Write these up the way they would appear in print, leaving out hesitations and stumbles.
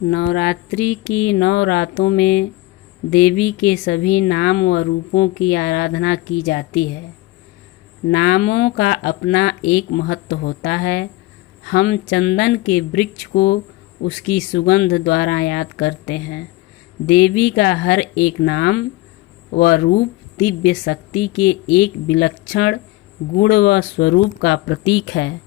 नवरात्रि की 9 रातों में देवी के सभी नाम व रूपों की आराधना की जाती है। नामों का अपना एक महत्व होता है। हम चंदन के वृक्ष को उसकी सुगंध द्वारा याद करते हैं। देवी का हर एक नाम व रूप दिव्य शक्ति के एक विलक्षण गुण व स्वरूप का प्रतीक है।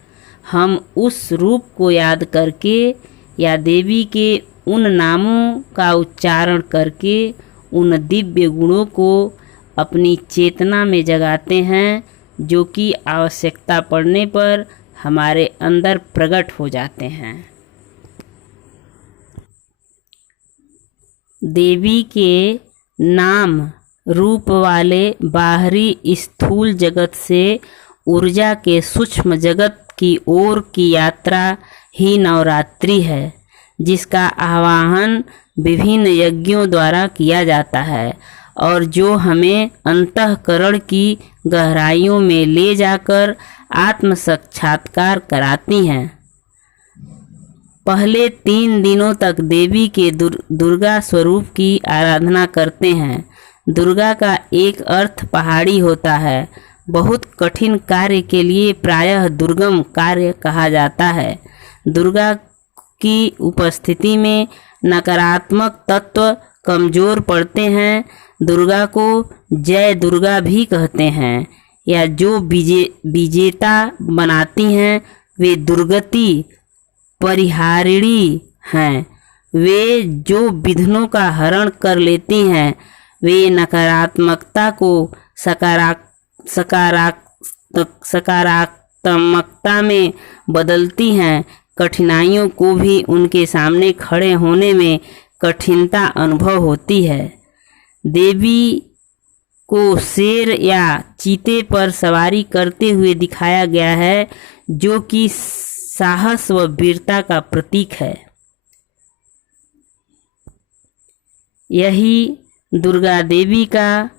हम उस रूप को याद करके या देवी के उन नामों का उच्चारण करके उन दिव्य गुणों को अपनी चेतना में जगाते हैं, जो कि आवश्यकता पड़ने पर हमारे अंदर प्रकट हो जाते हैं। देवी के नाम रूप वाले बाहरी स्थूल जगत से ऊर्जा के सूक्ष्म जगत की ओर की यात्रा ही नवरात्रि है, जिसका आवाहन विभिन्न यज्ञों द्वारा किया जाता है और जो हमें अंतःकरण की गहराइयों में ले जाकर आत्म साक्षात्कार कराती हैं। पहले 3 दिनों तक देवी के दुर्गा स्वरूप की आराधना करते हैं। दुर्गा का एक अर्थ पहाड़ी होता है। बहुत कठिन कार्य के लिए प्रायः दुर्गम कार्य कहा जाता है। दुर्गा की उपस्थिति में नकारात्मक तत्व कमजोर पड़ते हैं। दुर्गा को जय दुर्गा भी कहते हैं या जो विजेता बनाती हैं वे दुर्गति परिहारिणी हैं। वे जो विघ्नों का हरण कर लेती हैं, वे नकारात्मकता को सकारात्मकता में बदलती हैं। कठिनाइयों को भी उनके सामने खड़े होने में कठिनता अनुभव होती है। देवी को शेर या चीते पर सवारी करते हुए दिखाया गया है, जो कि साहस व वीरता का प्रतीक है। यही दुर्गा देवी का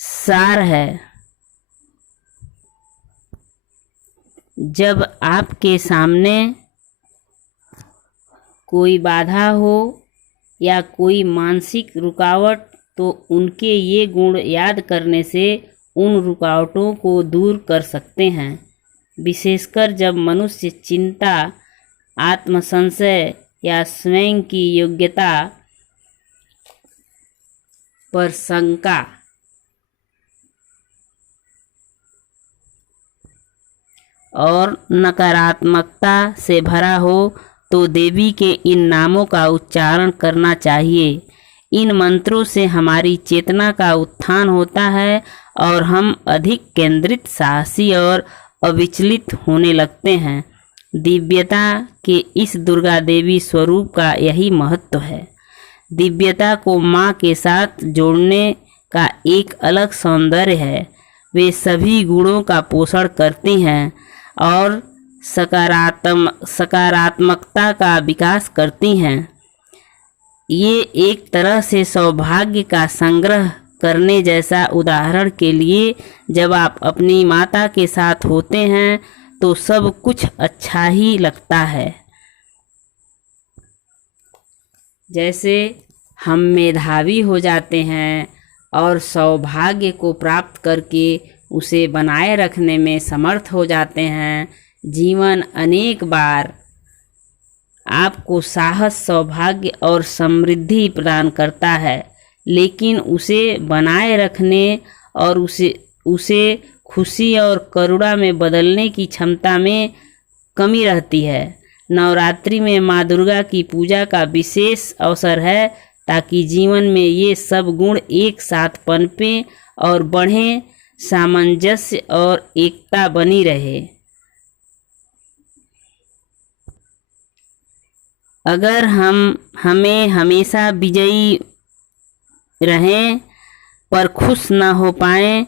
सार है। जब आपके सामने कोई बाधा हो या कोई मानसिक रुकावट, तो उनके ये गुण याद करने से उन रुकावटों को दूर कर सकते हैं। विशेषकर जब मनुष्य चिंता, आत्मसंशय या स्वयं की योग्यता पर शंका और नकारात्मकता से भरा हो, तो देवी के इन नामों का उच्चारण करना चाहिए। इन मंत्रों से हमारी चेतना का उत्थान होता है और हम अधिक केंद्रित, साहसी और अविचलित होने लगते हैं। दिव्यता के इस दुर्गा देवी स्वरूप का यही महत्व है। दिव्यता को माँ के साथ जोड़ने का एक अलग सौंदर्य है। वे सभी गुणों का पोषण करती हैं और सकारात्मकता का विकास करती हैं। ये एक तरह से सौभाग्य का संग्रह करने जैसा। उदाहरण के लिए, जब आप अपनी माता के साथ होते हैं तो सब कुछ अच्छा ही लगता है। जैसे हम मेधावी हो जाते हैं और सौभाग्य को प्राप्त करके उसे बनाए रखने में समर्थ हो जाते हैं। जीवन अनेक बार आपको साहस, सौभाग्य और समृद्धि प्रदान करता है, लेकिन उसे बनाए रखने और उसे खुशी और करुणा में बदलने की क्षमता में कमी रहती है। नवरात्रि में माँ दुर्गा की पूजा का विशेष अवसर है, ताकि जीवन में ये सब गुण एक साथ पनपें और बढ़ें, सामंजस्य और एकता बनी रहे। अगर हमें हमेशा विजयी रहें पर खुश न हो पाएं,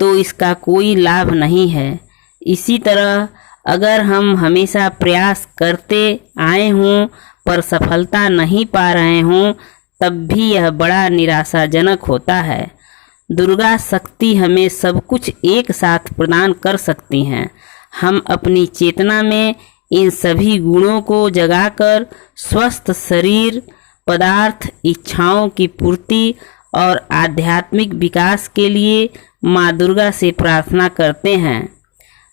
तो इसका कोई लाभ नहीं है। इसी तरह अगर हम हमेशा प्रयास करते आए हों पर सफलता नहीं पा रहे हों, तब भी यह बड़ा निराशाजनक होता है। दुर्गा शक्ति हमें सब कुछ एक साथ प्रदान कर सकती हैं। हम अपनी चेतना में इन सभी गुणों को जगाकर स्वस्थ शरीर, पदार्थ, इच्छाओं की पूर्ति और आध्यात्मिक विकास के लिए माँ दुर्गा से प्रार्थना करते हैं।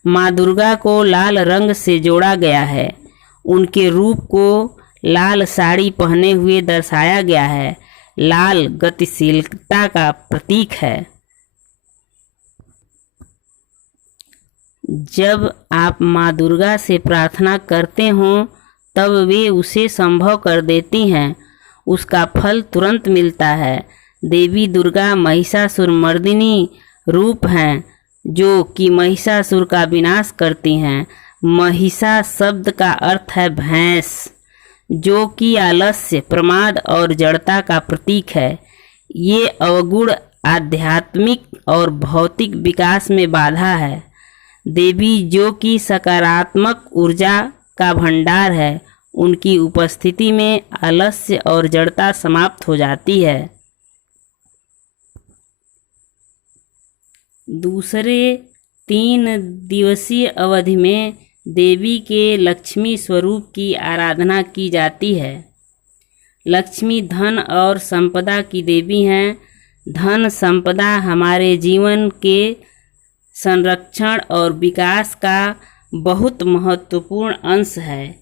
माँ दुर्गा को लाल रंग से जोड़ा गया है। उनके रूप को लाल साड़ी पहने हुए दर्शाया गया है। लाल गतिशीलता का प्रतीक है। जब आप माँ दुर्गा से प्रार्थना करते हो तब वे उसे संभव कर देती हैं। उसका फल तुरंत मिलता है। देवी दुर्गा महिषासुर मर्दिनी रूप हैं, जो कि महिषासुर का विनाश करती हैं। महिषा शब्द का अर्थ है भैंस, जो कि आलस्य, प्रमाद और जड़ता का प्रतीक है। ये अवगुण आध्यात्मिक और भौतिक विकास में बाधा है। देवी जो कि सकारात्मक ऊर्जा का भंडार है, उनकी उपस्थिति में आलस्य और जड़ता समाप्त हो जाती है। दूसरे 3 दिवसीय अवधि में देवी के लक्ष्मी स्वरूप की आराधना की जाती है। लक्ष्मी धन और संपदा की देवी हैं। धन संपदा हमारे जीवन के संरक्षण और विकास का बहुत महत्वपूर्ण अंश है।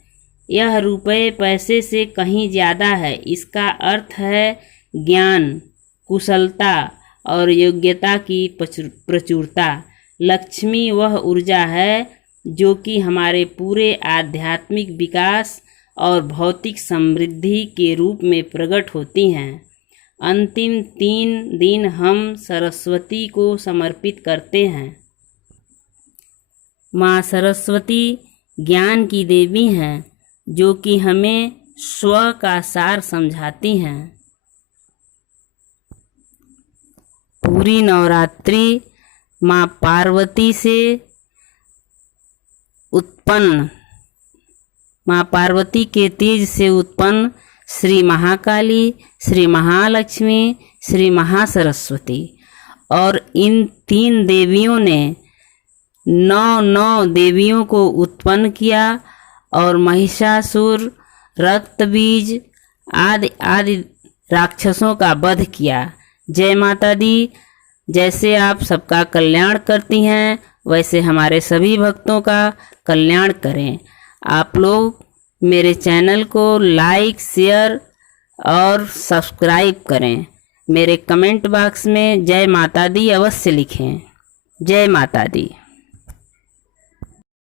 यह रुपये पैसे से कहीं ज़्यादा है। इसका अर्थ है ज्ञान, कुशलता और योग्यता की प्रचुरता। लक्ष्मी वह ऊर्जा है जो कि हमारे पूरे आध्यात्मिक विकास और भौतिक समृद्धि के रूप में प्रकट होती हैं। अंतिम 3 दिन हम सरस्वती को समर्पित करते हैं। माँ सरस्वती ज्ञान की देवी हैं, जो कि हमें स्व का सार समझाती हैं। पूरी नवरात्रि माँ पार्वती से उत्पन्न, माँ पार्वती के तेज से उत्पन्न श्री महाकाली, श्री महालक्ष्मी, श्री महासरस्वती और इन 3 देवियों ने 9 देवियों को उत्पन्न किया और महिषासुर, रक्तबीज आदि राक्षसों का वध किया। जय माता दी। जैसे आप सबका कल्याण करती हैं, वैसे हमारे सभी भक्तों का कल्याण करें। आप लोग मेरे चैनल को लाइक, शेयर और सब्सक्राइब करें। मेरे कमेंट बॉक्स में जय माता दी अवश्य लिखें। जय माता दी।